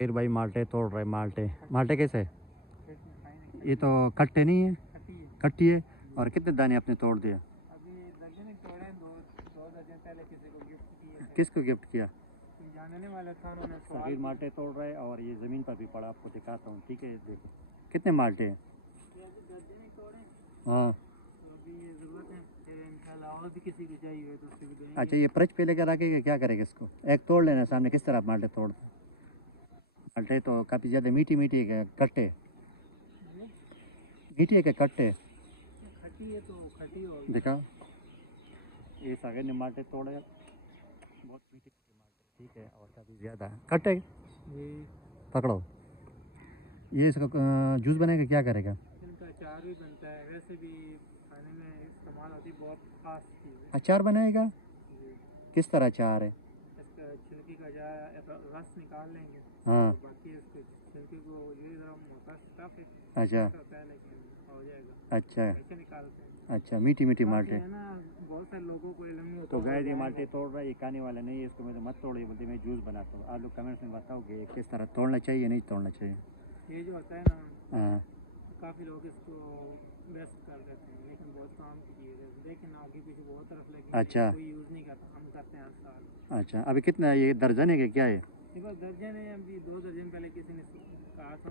फिर भाई माल्टे तोड़ रहे, माल्टे माल्टे कैसे? फिर खाएंगे। ये तो कट्टे नहीं है, खट्टी है। कट्टी है। और कितने दाने आपने तोड़ दिए? अभी दर्जन एक तोड़े हैं, दो दर्जन पहले किसी को गिफ्ट किए थे। किसको गिफ्ट किया? कोई जानने वाला था, उन्होंने सवाल सगीर माल्टे तोड़ रहे और ये ज़मीन पर भी पड़ा, आपको दिखाता हूँ, ठीक है? देखो कितने माल्टे हैं। किया। अभी दर्जन एक तोड़े हैं, हाँ तो अभी ये ज़रूरत है, फिर इंशाल्लाह और भी किसी को चाहिए हुए तो उससे भी देंगे। अच्छा, ये परच पे लेकर आके क्या करेगा इसको? एक तोड़ लेना सामने, किस तरह माल्टे तोड़? माल्टे तो काफ़ी ज़्यादा मीठी मीठी है, कट्टे ये मीठी है, क्या कट्टे? खट्टी है तो खट्टी होगी। दिखा, ये सागर ने माल्टे तोड़े, बहुत मीठी मीठी माल्टे, ठीक है, और काफ़ी ज़्यादा कट्टे। ये पकड़ो, ये इसका जूस बनेगा, क्या करेगा? इनका अचार भी बनता है, वैसे भी खाने में इस्तेमाल होती है, बहुत खास चीज़ है। अचार बनाएगा? जी। किस तरह अचार है? इसका छिलके का रस निकाल लेंगे, हाँ, तो बाकी इसके छिलके को ये ज़रा मोटा स्टफ है, अच्छा होता है लेकिन हो जाएगा, अच्छा ऐसे निकालते हैं। अच्छा, मीठी मीठी बात माल्टे। ये है ना, बहुत सारे लोगों को इल्म नहीं होता। तो गए ये माल्टे तोड़ रहा है, ये खाने वाला नहीं है, इसको मैं तो मत तोड़िए, बोलते मैं जूस बनाता हूँ। आप लोग कमेंट्स में बताओगे किस तरह तोड़ना चाहिए, नहीं तोड़ना चाहिए? ये जो होता है ना, हाँ काफ़ी लोग इसको वेस्ट कर देते हैं, लेकिन बहुत काम की चीज़ है, लेकिन आगे पीछे बहुत तरफ लगी है, अच्छा कोई यूज़ नहीं करता, हम करते हैं हर साल। अच्छा, अभी कितना ये दर्जन है कि क्या है? ये बस दर्जन है, अभी 2 दर्जन पहले किसी ने कहा था।